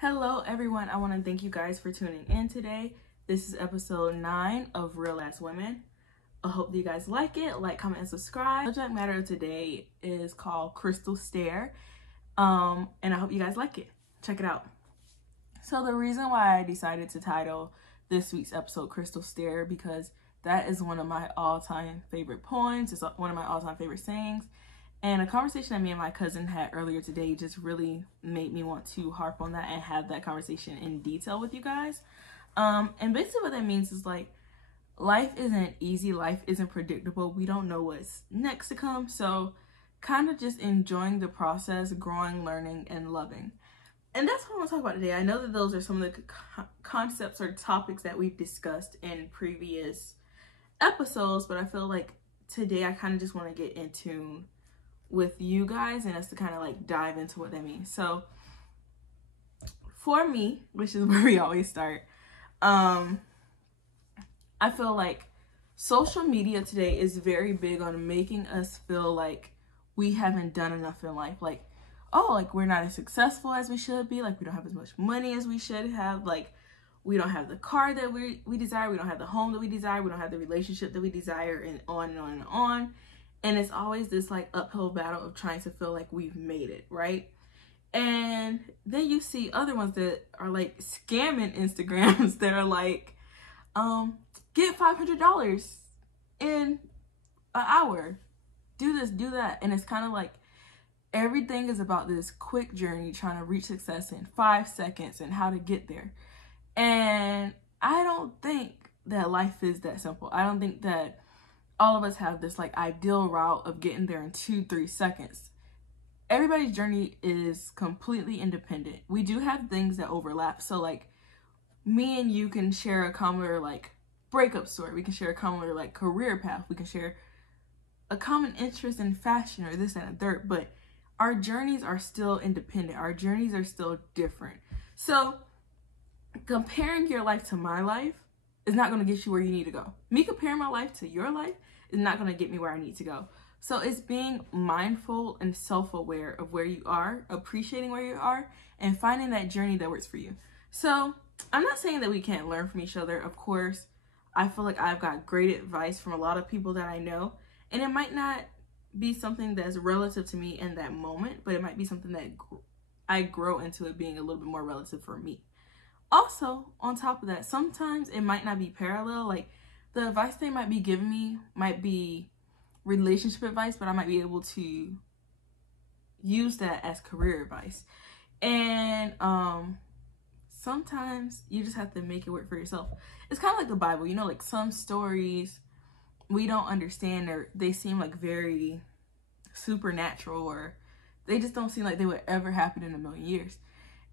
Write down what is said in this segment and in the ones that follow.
Hello everyone, I want to thank you guys for tuning in today. This is episode 9 of Real Ass Women. I hope that you guys like it. Like, comment, and subscribe. The subject matter of today is called Crystal Stair. And I hope you guys like it. Check it out. So the reason why I decided to title this week's episode Crystal Stair, because that is one of my all-time favorite poems. It's one of my all-time favorite sayings. And a conversation that me and my cousin had earlier today just really made me want to harp on that and have that conversation in detail with you guys. And basically what that means is, like, life isn't easy. Life isn't predictable. We don't know what's next to come. So kind of just enjoying the process, growing, learning, and loving. And that's what I want to talk about today. I know that those are some of the concepts or topics that we've discussed in previous episodes, but I feel like today I kind of just want to get in tune with you guys and us to kind of like dive into what that means. So for me, which is where we always start, I feel like social media today is very big on making us feel like we haven't done enough in life. Like, oh, like we're not as successful as we should be. Like, we don't have as much money as we should have. Like, we don't have the car that we desire. We don't have the home that we desire. We don't have the relationship that we desire, and on and on and on. And it's always this like uphill battle of trying to feel like we've made it, right? And then you see other ones that are like scamming Instagrams that are like, get $500 in an hour, do this, do that. And it's kind of like everything is about this quick journey trying to reach success in 5 seconds and how to get there. And I don't think that life is that simple. I don't think that all of us have this like ideal route of getting there in 2-3 seconds. Everybody's journey is completely independent. We do have things that overlap. So like me and you can share a common like breakup story. We can share a common like career path. We can share a common interest in fashion or this and a third, but our journeys are still independent. Our journeys are still different. So comparing your life to my life is not going to get you where you need to go. Me comparing my life to your life is not going to get me where I need to go. So it's being mindful and self-aware of where you are, appreciating where you are, and finding that journey that works for you. So I'm not saying that we can't learn from each other. Of course, I feel like I've got great advice from a lot of people that I know, and it might not be something that's relative to me in that moment, but it might be something that I grow into it being a little bit more relative for me. Also, on top of that, sometimes it might not be parallel. Like, the advice they might be giving me might be relationship advice, but I might be able to use that as career advice. And sometimes you just have to make it work for yourself. It's kind of like the Bible, you know, like some stories we don't understand, or they seem like very supernatural, or they just don't seem like they would ever happen in a million years.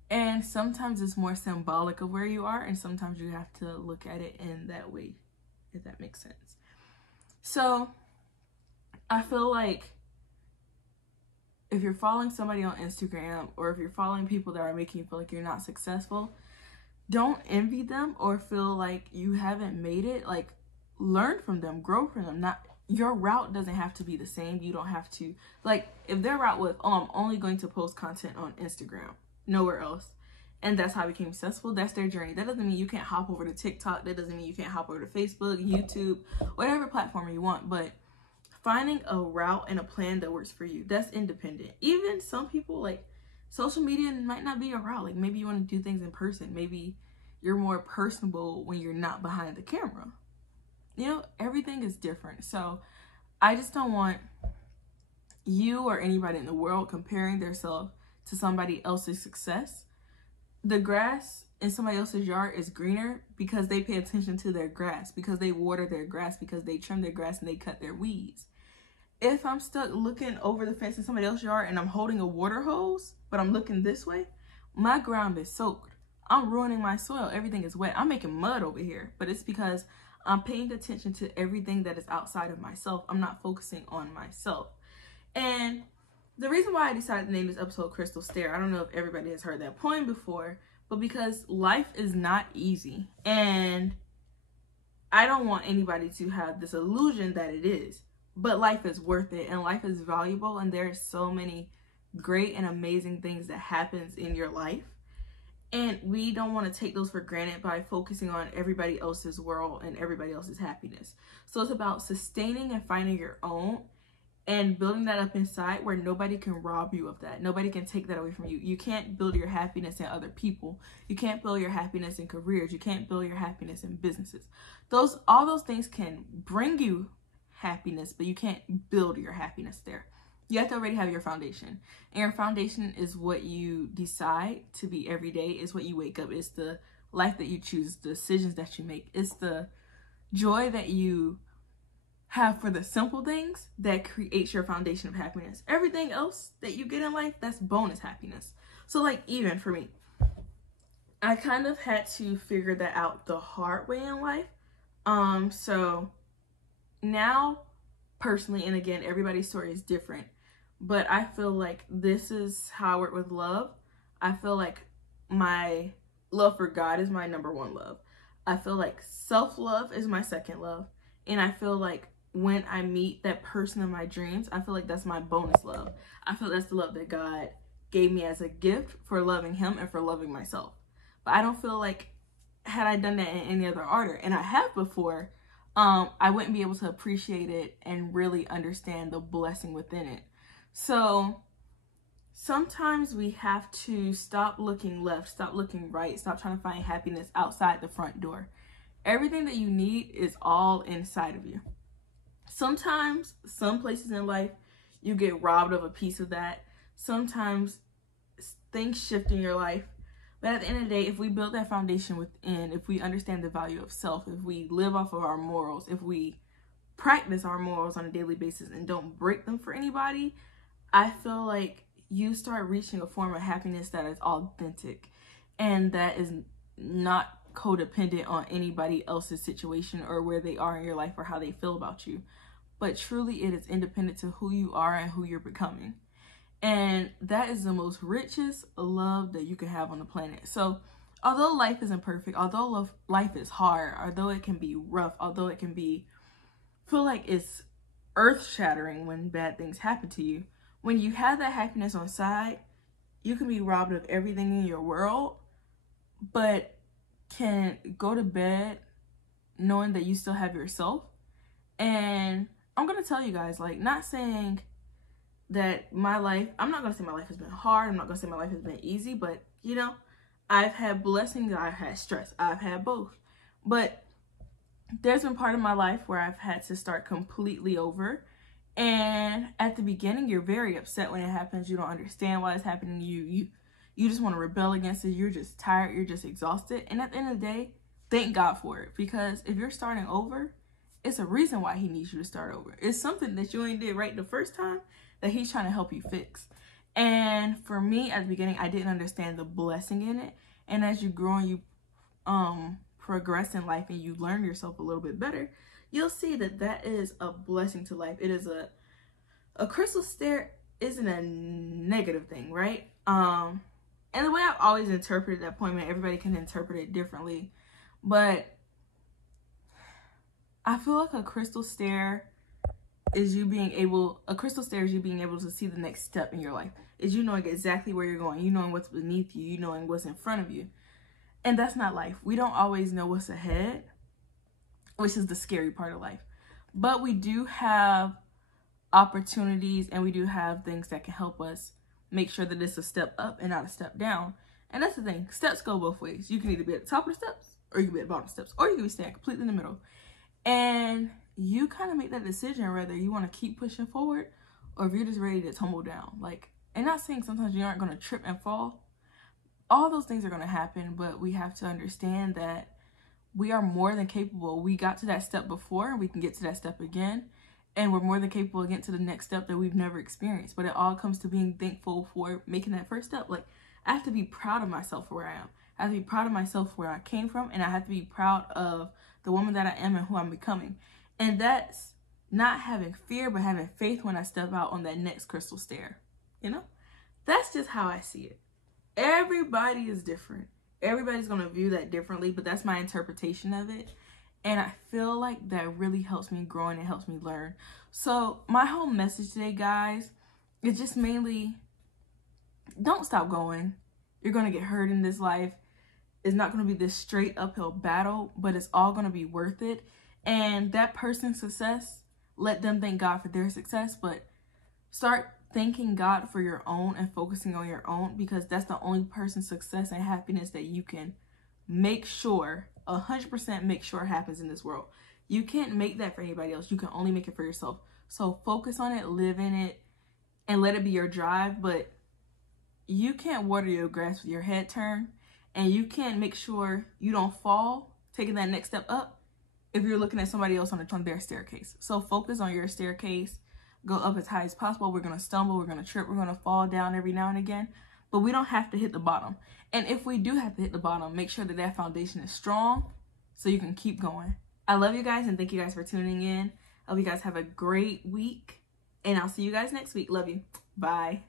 And sometimes it's more symbolic of where you are, and sometimes you have to look at it in that way, if that makes sense. So I feel like if you're following somebody on Instagram, or if you're following people that are making you feel like you're not successful, don't envy them or feel like you haven't made it. Like, learn from them, grow from them. Not your route doesn't have to be the same. You don't have to, like, if their route was, oh, I'm only going to post content on Instagram, nowhere else, and that's how I became successful, that's their journey. That doesn't mean you can't hop over to TikTok. That doesn't mean you can't hop over to Facebook, YouTube, whatever platform you want. But finding a route and a plan that works for you, that's independent. Even some people, like, social media might not be a route. Like, maybe you want to do things in person. Maybe you're more personable when you're not behind the camera. You know, everything is different. So I just don't want you or anybody in the world comparing themselves to somebody else's success. The grass in somebody else's yard is greener because they pay attention to their grass, because they water their grass, because they trim their grass and they cut their weeds. If I'm stuck looking over the fence in somebody else's yard and I'm holding a water hose, but I'm looking this way, my ground is soaked. I'm ruining my soil. Everything is wet. I'm making mud over here, but it's because I'm paying attention to everything that is outside of myself. I'm not focusing on myself. And the reason why I decided to name this episode Crystal Stair, I don't know if everybody has heard that poem before, but because life is not easy. And I don't want anybody to have this illusion that it is. But life is worth it, and life is valuable, and there's so many great and amazing things that happens in your life. And we don't want to take those for granted by focusing on everybody else's world and everybody else's happiness. So it's about sustaining and finding your own and building that up inside where nobody can rob you of that. Nobody can take that away from you. You can't build your happiness in other people. You can't build your happiness in careers. You can't build your happiness in businesses. All those things can bring you happiness, but you can't build your happiness there. You have to already have your foundation. And your foundation is what you decide to be every day, is what you wake up. It's the life that you choose, the decisions that you make. It's the joy that you have for the simple things that creates your foundation of happiness. Everything else that you get in life, that's bonus happiness. So like, even for me, I kind of had to figure that out the hard way in life. So now personally, and again, everybody's story is different, but I feel like this is how I work with love. I feel like my love for God is my number one love. I feel like self-love is my second love. And I feel like when I meet that person in my dreams, I feel like that's my bonus love. I feel that's the love that God gave me as a gift for loving him and for loving myself. But I don't feel like, had I done that in any other order, and I have before, I wouldn't be able to appreciate it and really understand the blessing within it. So sometimes we have to stop looking left, stop looking right, stop trying to find happiness outside the front door. Everything that you need is all inside of you. Sometimes, some places in life, you get robbed of a piece of that. Sometimes things shift in your life. But at the end of the day, if we build that foundation within, if we understand the value of self, if we live off of our morals, if we practice our morals on a daily basis and don't break them for anybody, I feel like you start reaching a form of happiness that is authentic and that is not codependent on anybody else's situation or where they are in your life or how they feel about you. But truly, it is independent to who you are and who you're becoming. And that is the most richest love that you can have on the planet. So although life isn't perfect, although life is hard, although it can be rough, although it can feel like it's earth-shattering when bad things happen to you, when you have that happiness on side, you can be robbed of everything in your world, but can go to bed knowing that you still have yourself. And I'm going to tell you guys, like, not saying that I'm not going to say my life has been hard. I'm not going to say my life has been easy, but, you know, I've had blessings. I've had stress. I've had both. But there's been part of my life where I've had to start completely over. And at the beginning, you're very upset when it happens. You don't understand why it's happening. You just want to rebel against it. You're just tired. You're just exhausted. And at the end of the day, thank God for it. Because if you're starting over, it's a reason why he needs you to start over. It's something that you ain't did right the first time that he's trying to help you fix. And for me, at the beginning, I didn't understand the blessing in it. And as you grow and you progress in life and you learn yourself a little bit better, you'll see that that is a blessing to life. It is a crystal stair isn't a negative thing, right? And the way I've always interpreted that point, man, everybody can interpret it differently, but I feel like a crystal stair is you being able to see the next step in your life. Is you knowing exactly where you're going, you knowing what's beneath you, you knowing what's in front of you. And that's not life. We don't always know what's ahead, which is the scary part of life. But we do have opportunities and we do have things that can help us make sure that it's a step up and not a step down. And that's the thing. Steps go both ways. You can either be at the top of the steps or you can be at the bottom of the steps, or you can be standing completely in the middle. And you kind of make that decision whether you want to keep pushing forward or if you're just ready to tumble down. Like, and not saying sometimes you aren't going to trip and fall. All those things are going to happen, but we have to understand that we are more than capable. We got to that step before and we can get to that step again. And we're more than capable of getting to the next step that we've never experienced. But it all comes to being thankful for making that first step. Like, I have to be proud of myself for where I am. I have to be proud of myself where I came from. And I have to be proud of the woman that I am and who I'm becoming. And that's not having fear, but having faith when I step out on that next crystal stair. You know? That's just how I see it. Everybody is different. Everybody's going to view that differently, but that's my interpretation of it. And I feel like that really helps me grow and it helps me learn. So my whole message today, guys, is just mainly don't stop going. You're going to get hurt in this life. It's not going to be this straight uphill battle, but it's all going to be worth it. And that person's success, let them thank God for their success, but start thanking God for your own and focusing on your own, because that's the only person's success and happiness that you can make sure, 100% make sure happens in this world. You can't make that for anybody else. You can only make it for yourself. So focus on it, live in it, and let it be your drive. But you can't water your grass with your head turned, and you can't make sure you don't fall taking that next step up if you're looking at somebody else on their staircase. So focus on your staircase. Go up as high as possible. We're going to stumble, we're going to trip, we're going to fall down every now and again, but we don't have to hit the bottom. And if we do have to hit the bottom, make sure that that foundation is strong so you can keep going. I love you guys, and thank you guys for tuning in. I hope you guys have a great week, and I'll see you guys next week. Love you. Bye.